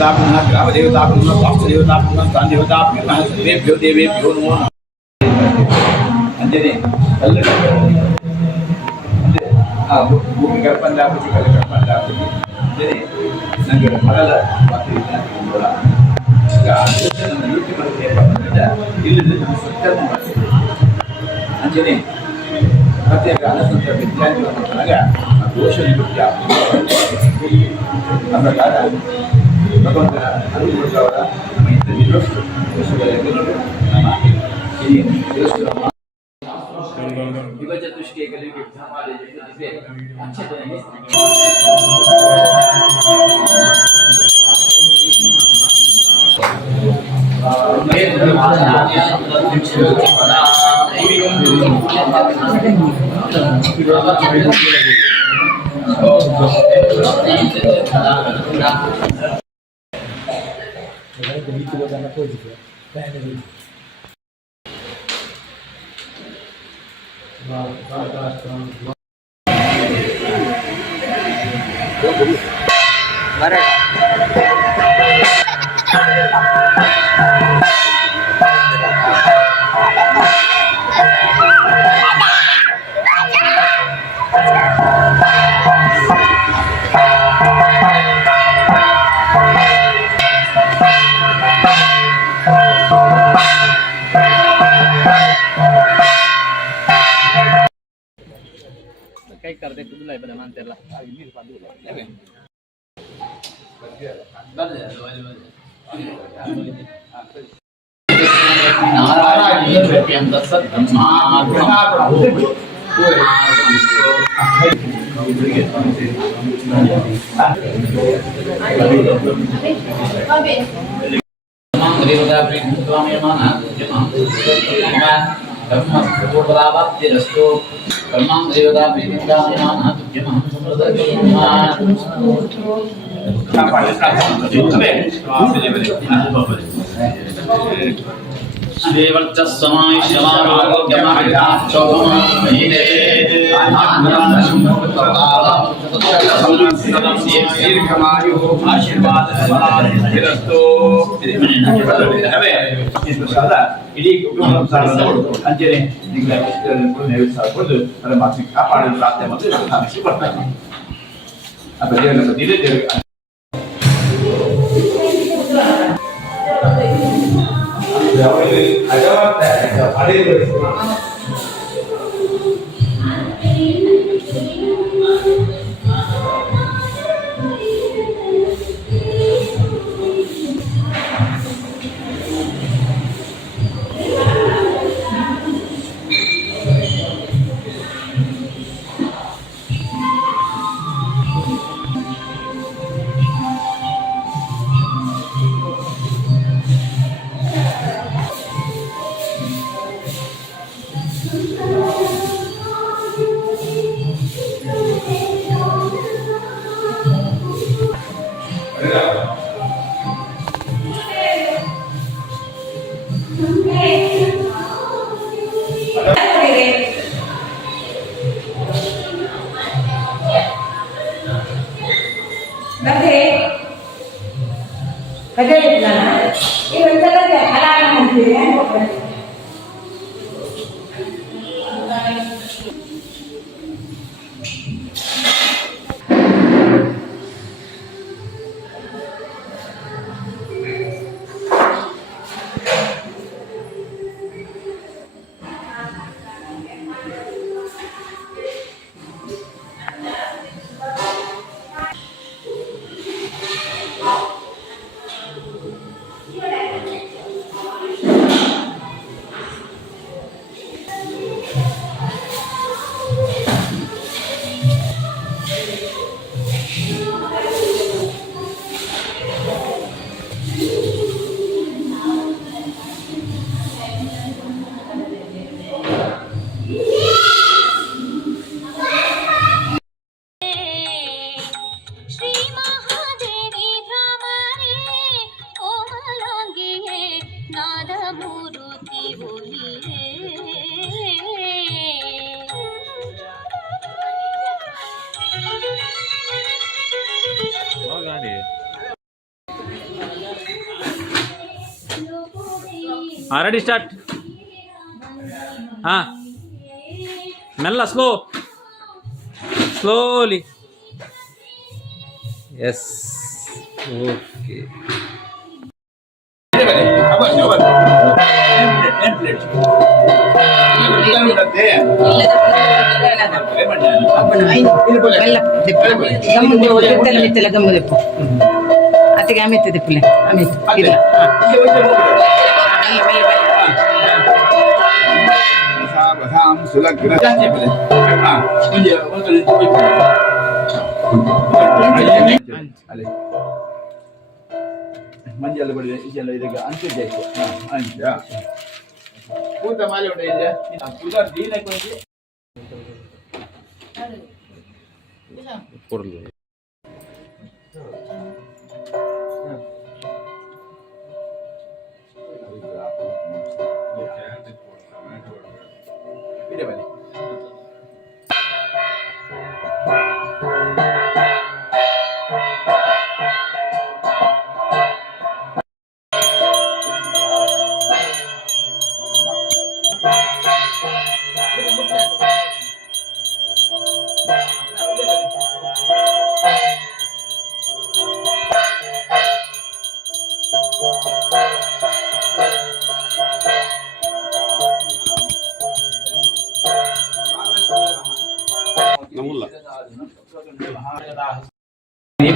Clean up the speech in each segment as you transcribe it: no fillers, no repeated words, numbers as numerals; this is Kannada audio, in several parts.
देवताभ्यः ग्रामदेवताभ्यः वास्तुदेवताभ्यः स्थानदेवताभ्यः सर्वेभ्यो देवेभ्यो नमो नमः अंजने भूमि कल्पंदापति कल कल्पंदापति अंजने ನಂಗೆ ಮರಳ ಮಾತು ಇಲ್ಲ ಈಗ ನಮ್ಮ ಯುಕ್ತಿ ಬರುತ್ತೆ ಇಲ್ಲದೆ ನಮ್ಮ ಸತ್ಯವನ್ನು ಮಾಡ್ತೀವಿ ಅಂಜನೆ ಮತ್ತೆ ಅನಸಂತ ವಿದ್ಯಾರ್ಥಿಗಳನ್ನು ಬಂದಾಗ ಆ ದೋಷ ನಿವೃತ್ತಿ ಆಗ್ತದೆ ಆ ಪ್ರಕಾರ ಭಗವಂತನ ಅನುಭವದವರ ನಮ್ಮ ಇಂಥದ್ದಿರೋ ದೋಷಗಳೆಲ್ಲರೂ ನಮ್ಮ ಹಿರಿಯ चतुष्के कलियुगे हमारे जिसे अच्छे बनेंगे कई कर दे खुद लाई बना मानते ला आगे भी पादू ले बन नारायण व्यक्तिम तत्सत ब्रह्मस्तुरावत्यरस्तु ब्रह्मां देवता प्रीतिदायमानः तुभ्यमहं श्रीवर्चस्वमाय शमारोग्यमाविदाक्षोभमानीरे दीर्घमायुः आशीर्वादस्तु इडೀ ಕುಟುಂಬ ಅಂಜನೆ ನಿಮಗೆ ಕೊಡು ಅದರ ಮಾತು ಕಾಪಾಡಲು ಪ್ರಾರ್ಥನೆ ಮಾಡಿ ಸಾಧಿಸಿ ಬರ್ತಾರೆ ಆ ದೇವರ ದಿನ ರೆಡಿ ಸ್ಟಾರ್ಟ್. ಹಾಂ, ಮೆಲ್ಲ, ಸ್ಲೋಲಿ. S, okay. ಅತ್ತಿಗೆ ಆಮೇಲೆ ದಿಪ್ಪಲೆ ಆಮೇಲೆ ಇಲ್ಲ ಮಂಜೆಲ್ಲ ಬಡಿದೆ ಇದೆಲ್ಲ ಇದಕ್ಕೆ ಅಂತ್ಯಕ್ಕೆ ಅಂತ್ಯ ಕೂತ ಮಾಲೆ ಉಂಟು ಇಲ್ಲ ಪೂಜಾ ದೀನಕ್ಕೆ ಬಂದು ಇದೆ ಬನ್ನಿ.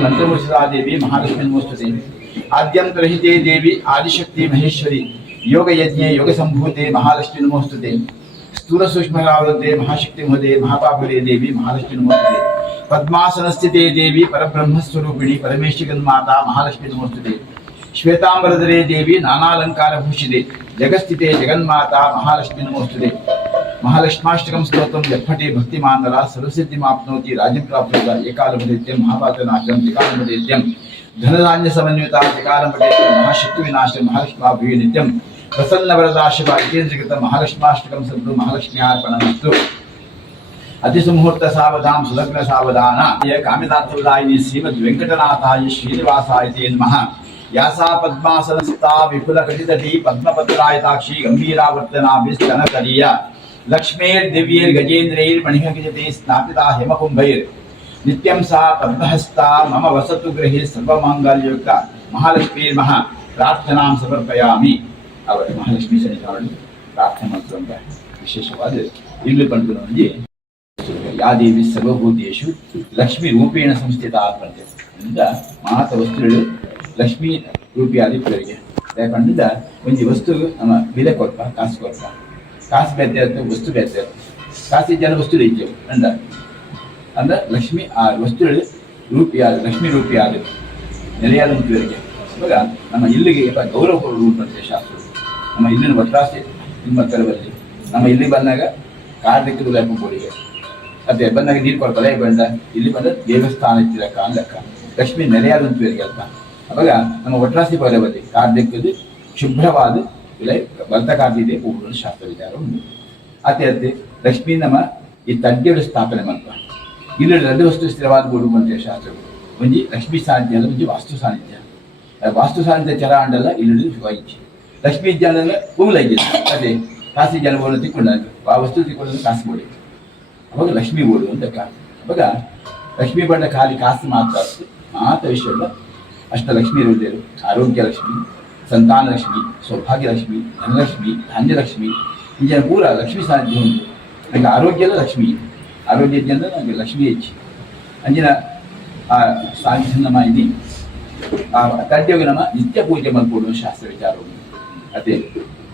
ಮಂತ್ರಮೂರ್ಛಿತಾದೇವಿ ಮಹಾಲಕ್ಷ್ಮೀ ನಮೋಸ್ತುತೆ. ಆದ್ಯಂತರಹಿತೆ ದೇವಿ ಆದಿಶಕ್ತಿ ಮಹೇಶ್ವರಿ ಯೋಗ ಯಜ್ಞೆ ಯೋಗ ಸಂಭೂತೆ ಮಹಾಲಕ್ಷ್ಮೀ ನಮೋಸ್ತುತೆ. ಸ್ಥೂಲ ಸೂಕ್ಷ್ಮರಾವೃತೆ ಮಹಾಶಕ್ತಿ ಮಹೋದೆ ಮಹಾಪಾಪರೇ ದೇವಿ ಮಹಾಲಕ್ಷ್ಮೀ ನಮೋಸ್ತುತೆ. ಪದ್ಮಾಸನಸ್ಥಿತೆ ದೇವಿ ಪರಬ್ರಹ್ಮಸ್ವರೂಪಿಣಿ ಪರಮೇಶ್ವರಿ ಮಾತಾ ಮಹಾಲಕ್ಷ್ಮೀ ನಮೋಸ್ತುತೆ. ಶ್ವೇತಾಂಬರಧರೆ ದೇವಿ ನಾನಾಲಂಕಾರ ಭೂಷಿತೆ ಜಗಸ್ಥಿತೆ ಜಗನ್ಮಾತಾ ಮಹಾಲಕ್ಷ್ಮೀ ನಮೋಸ್ತುತೆ. ಮಹಾಲಕ್ಷ್ಮಾಷ್ಟಕಂ ಸ್ತೋತ್ರಂ ಯತ್ಪಠೆ ಭಕ್ತಿಮಾಂದರ ಸರ್ವಸಿದ್ಧಿಮಾಪ್ನೋತಿ ರಾಜ್ಯಂ ಪ್ರಾಪ್ನೋತ ಏಕಾಲಮದೇತ್ಯಂ ಮಹಾಪಾತನಾಶಂ ತ್ರಿಕಾಲಮದೇತ್ಯಂ ಧನಧಾನ್ಯ ಸಮನ್ವಿತ ತ್ರಿಕಾಲಮದೇತ್ಯಂ ಮಹಾಶಕ್ತಿವಿನಾಶಂ ಮಹಾಲಕ್ಷ್ಮಾಭುವಿ ನಿತ್ಯಂ ಪ್ರಸನ್ನವರದಾಶಿವ ಇತೇಂದ್ರಕೃತ ಮಹಾಲಕ್ಷ್ಮಾಷ್ಟಕಂ ಸದ್ದು ಮಹಾಲಕ್ಷ್ಮ್ಯಾರ್ಪಣಮಸ್ತು. ಅತಿಸುಮುಹೂರ್ತ ಸಾವಧಾಂ ಸುಲಗ್ನ ಸಾವಧಾನ ಕಾಮಿತಾರ್ಥದಾಯಿನಿ ಶ್ರೀಮದ್ ವೆಂಕಟನಾಥಾಯ ಶ್ರೀನಿವಾಸಾಯ ತೇ ನಮಃ. ಯಾಸಾ ಪದ್ಮಾಸನಸ್ಥಾ ವಿಪುಲ ಕಟಿತಟಿ ಪದ್ಮಪತ್ರಾಯತಾಕ್ಷಿ ಗಂಭೀರಾವರ್ತನಾಭಿಸ್ತನಕರೀಯ ಲಕ್ಷ್ಮೇರ್ ದಿವ್ಯೇರ್ ಗಜೇಂದ್ರೈರ್ ಮಣಿಹಗಜತೆ ಸ್ನಾಪಿತಾ ಹೇಮಕುಂಭೈರ್ ನಿತ್ಯಂ ಸಾ ಪದ್ಮಹಸ್ತಾ ಮಮ ವಸತು ಗೃಹೇ ಸರ್ವಮಾಂಗಲ್ಯಯುಕ್ತ ಮಹಾಲಕ್ಷ್ಮೀರ್ ಮಹಾ ಪ್ರಾರ್ಥನಾಂ ಸಮರ್ಪಯಾಮಿ. ಅವರ ಮಹಾಲಕ್ಷ್ಮೀ ಸನ್ನಿಧಾನದಲ್ಲಿ ಪ್ರಾರ್ಥನೆ ಮಾಡುವಂತ ವಿಶೇಷವಾದ ಇಲ್ಲಿ ಬಂದು ನಮಗೆ ಯಾ ದೇವಿ ಸರ್ವಭೂತೇಷು ಲಕ್ಷ್ಮೀ ರೂಪೇಣ ಸಂಸ್ಥಿತ ಆಗ್ತಂತೆ. ಇಂದ ಮಾತ ವಸ್ತುಗಳು ಲಕ್ಷ್ಮೀ ರೂಪಿಯಾದಿಪ್ಪರಿಗೆ ಯಾಕಂದ ಒಂದು ವಸ್ತು ನಮ್ಮ ಬೆಲೆ ಕೊಡ್ಪ ಕಾಸು ಕೊಡ್ಪ ಕಾಸು ಬೇತೆ ಇರುತ್ತೆ ವಸ್ತು ಬೇತೆ ಇರುತ್ತೆ ಕಾಸು ಜನ ವಸ್ತು ಇದ್ದೇವೆ ಅಂದ್ರೆ ಲಕ್ಷ್ಮಿ ಆ ವಸ್ತುಗಳು ರೂಪಿಯಾದ ಲಕ್ಷ್ಮೀ ರೂಪಿಯಾದ ನೆಲೆಯಾದ ಮುಖ್ಯವರಿಗೆ ಇವಾಗ ನಮ್ಮ ಇಲ್ಲಿಗೆ ಗೌರವ ಕೊಡುವುದು ಅಂತ ಶಾಸ್ತ್ರ. ನಮ್ಮ ಇಲ್ಲಿನ ವಟ್ರಾಸ್ತಿ ನಿಮ್ಮ ಕರವಲ್ಲಿ ನಮ್ಮ ಇಲ್ಲಿ ಬಂದಾಗ ಕಾರ್ಯಕ್ಕೆ ಬೋಡಿಗೆ ಅದೇ ಬಂದಾಗ ನೀರು ಕೊಡ್ತಾರೆ ಬಂದ ಇಲ್ಲಿ ಬಂದ ದೇವಸ್ಥಾನ ಇತ್ತಿರಕ್ಕ ಲೆಕ್ಕ ಲಕ್ಷ್ಮಿ ನೆಲೆಯಾದ ಮುಖ್ಯವರಿಗೆ ಅರ್ಥ. ಅವಾಗ ನಮ್ಮ ಒಟ್ರಾಸಿ ಪದದಲ್ಲಿ ಕಾರ್ಯಕ್ಕದು ಶುಭ್ರವಾದ ಇಲ್ಲಿ ಬರ್ತ ಕಾರ್ಯದೆ ಪೂರ್ಣ ಶಾಸ್ತ್ರ ವಿಚಾರ ಉಂಟು. ಅದೇ ಅದೇ ಲಕ್ಷ್ಮೀ ನಮ್ಮ ಈ ತಡ್ಡೆಗಳು ಸ್ಥಾಪನೆ ಮಾಡ್ತಾ ಇಲ್ಲಿ ರದ್ದು ವಸ್ತು ಸ್ಥಿರವಾದ ಬೋಡು ಬಂತ ಶಾಸ್ತ್ರಗಳು ಒಂಜಿ ಲಕ್ಷ್ಮೀ ಸಾನ್ನಿಧ್ಯ ಅಲ್ಲ ಒಂಜಿ ವಾಸ್ತು ಸಾನ್ನಿಧ್ಯ. ವಾಸ್ತು ಸಾನ್ನಿಧ್ಯ ಚರ ಅಂಡಲ್ಲ ಇಲ್ಲಿ ಶಿವಾಯಿಸಿ ಲಕ್ಷ್ಮೀ ಜನ ಭೂಮಿಲಾಗಿ ಅದೇ ಕಾಸಿ ಜನ ಬೋಳು ತಿಕ್ಕೊಂಡಾಗ ಆ ವಸ್ತು ತಿಕ್ಕೊಂಡ ಕಾಸು ಬೋಡಿ ಅವಾಗ ಲಕ್ಷ್ಮೀ ಬೋಡು ಅಂತ ಅವಾಗ ಲಕ್ಷ್ಮೀ ಬಂಡ ಖಾಲಿ ಕಾಸು ಮಾತ್ರ ಮಾತ ವಿಷಯ ಅಷ್ಟಲಕ್ಷ್ಮೀ ಇರುವುದೇರು ಆರೋಗ್ಯ ಲಕ್ಷ್ಮಿ ಸಂತಾನ ಲಕ್ಷ್ಮಿ ಸೌಭಾಗ್ಯ ಲಕ್ಷ್ಮಿ ಧನಲಕ್ಷ್ಮಿ ಧಾನ್ಯಲಕ್ಷ್ಮಿ ಈ ಜನ ಪೂರ ಲಕ್ಷ್ಮೀ ಸಾನ್ನಿಧ್ಯ ಉಂಟು. ನನಗೆ ಆರೋಗ್ಯದ ಲಕ್ಷ್ಮಿ ಆರೋಗ್ಯ ಅಂದ್ರೆ ನನಗೆ ಲಕ್ಷ್ಮಿ ಹೆಚ್ಚಿ ಅಂಜಿನ ಆ ಸಾನ್ನಿಧ್ಯ ಮಾಹಿತಿ ಆ ತಡ್ಡೆಗೆ ನಮ್ಮ ನಿತ್ಯ ಪೂಜೆ ಮಾಡ್ಕೊಡುವ ಶಾಸ್ತ್ರ ವಿಚಾರ ಉಂಟು. ಅದೇ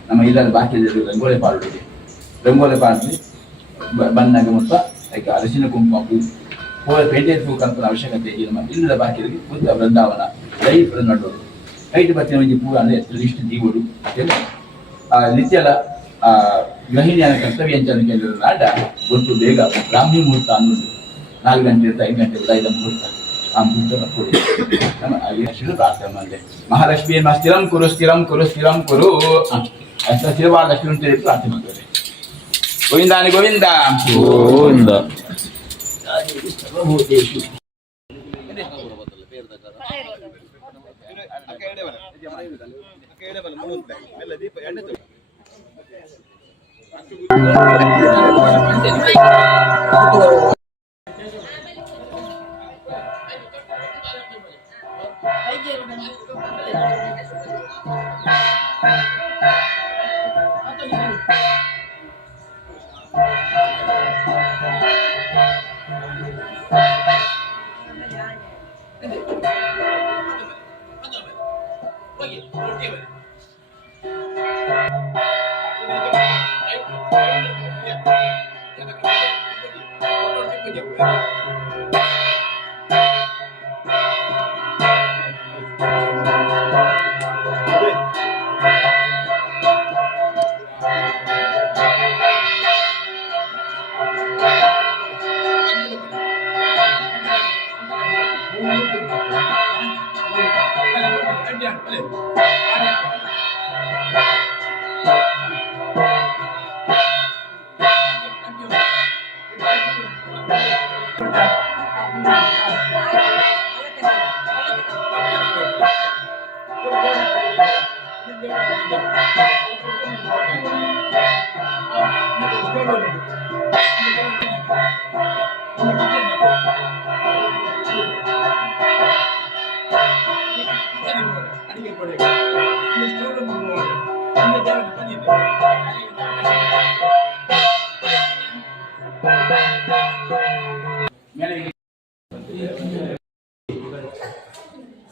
ನಮ್ಮ ಇಲ್ಲದ ಬಾಕ್ಯದಲ್ಲಿ ರಂಗೋಲೆ ಪಾಡುತ್ತದೆ. ರಂಗೋಲೆ ಪಾಡಿದ್ರೆ ಬಣ್ಣಗ ಮತ್ತು ಅದಕ್ಕೆ ಅರಸಿನ ಕುಂಕುಮ ಪೂರ ಪೇಟೆ ತೂಕಂತ ಅವಶ್ಯಕತೆ ಇಲ್ಲ. ನಮ್ಮ ಇಲ್ಲದ ಬಾಕ್ಯದಲ್ಲಿ ಬುದ್ಧ ಬೃಂದಾವನ ಲೈಫ್ ನಡೋದು ಐದು ಬತ್ತಿನ ಒಂದು ಪೂರ ಅಂದರೆ ಇಷ್ಟು ದೀವರು ಅದೆಲ್ಲ ನಿತ್ಯಲ ಗೃಹಿಣಿಯ ಕರ್ತವ್ಯ ಅಂತ ಕೇಳಿದ್ರು ನಾಡ ಗೊತ್ತು ಬೇಗ ಬ್ರಾಹ್ಮಿ ಮುಹೂರ್ತ ಅನ್ನೋದು 4 ಗಂಟೆ 5 ಗಂಟೆ 5 ಮುಹೂರ್ತ ಆ ಮುಹೂರ್ತ ಕೊಡಿ ನಮ್ಮ ಅಲ್ಲಿ ಪ್ರಾರ್ಥನೆ ಮಾಡಿದೆ. ಮಹಾಲಕ್ಷ್ಮಿ ಸ್ಥಿರಂ ಕುರು ಸ್ಥಿರಂ ಕುರು ಸ್ಥಿರಂ ಕುರು ಅಷ್ಟ ಸ್ಥಿರವಾದ ಲಕ್ಷ್ಮಿ ಅಂತ ಹೇಳಿ ಪ್ರಾರ್ಥನೆ ಮಾಡ್ತಾರೆ. ಗೋವಿಂದಾನಿ ಗೋವಿಂದ ಗೋವಿಂದ. ಸರ್ವಭೂತೇಷು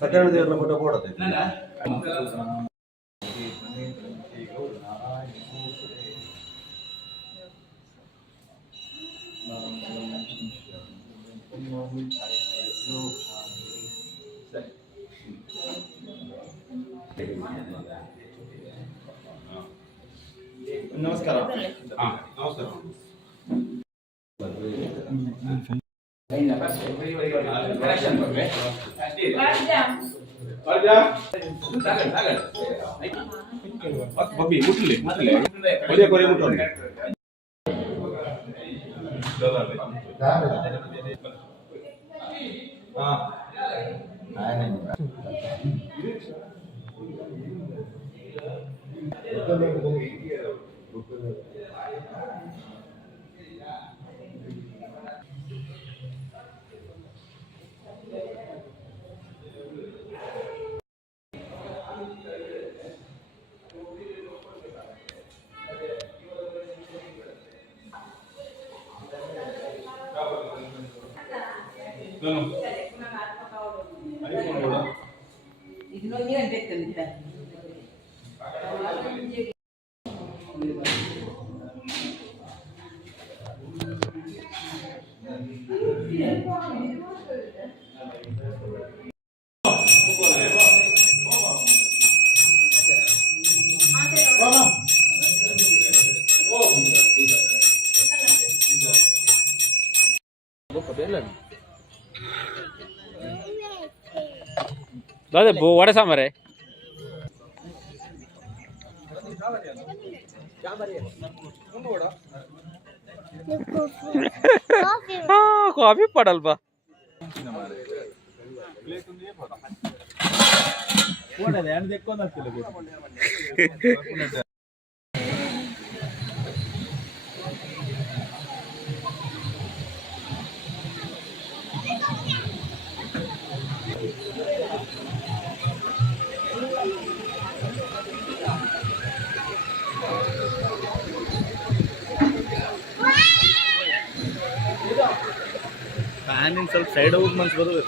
ಸತ್ಯನಾರಾಯಣ ದೇವರ ಫೋಟೋ ಕೊಡುತ್ತೆ. ನಮಸ್ಕಾರ. ನಮಸ್ಕಾರ. दादा वडे सांबार आहे कॉफी पडल बा ಸ್ವಲ್ಪ ಸೈಡ್ ಹೋಗಿ ಮನ್ಸು ಬರೋದು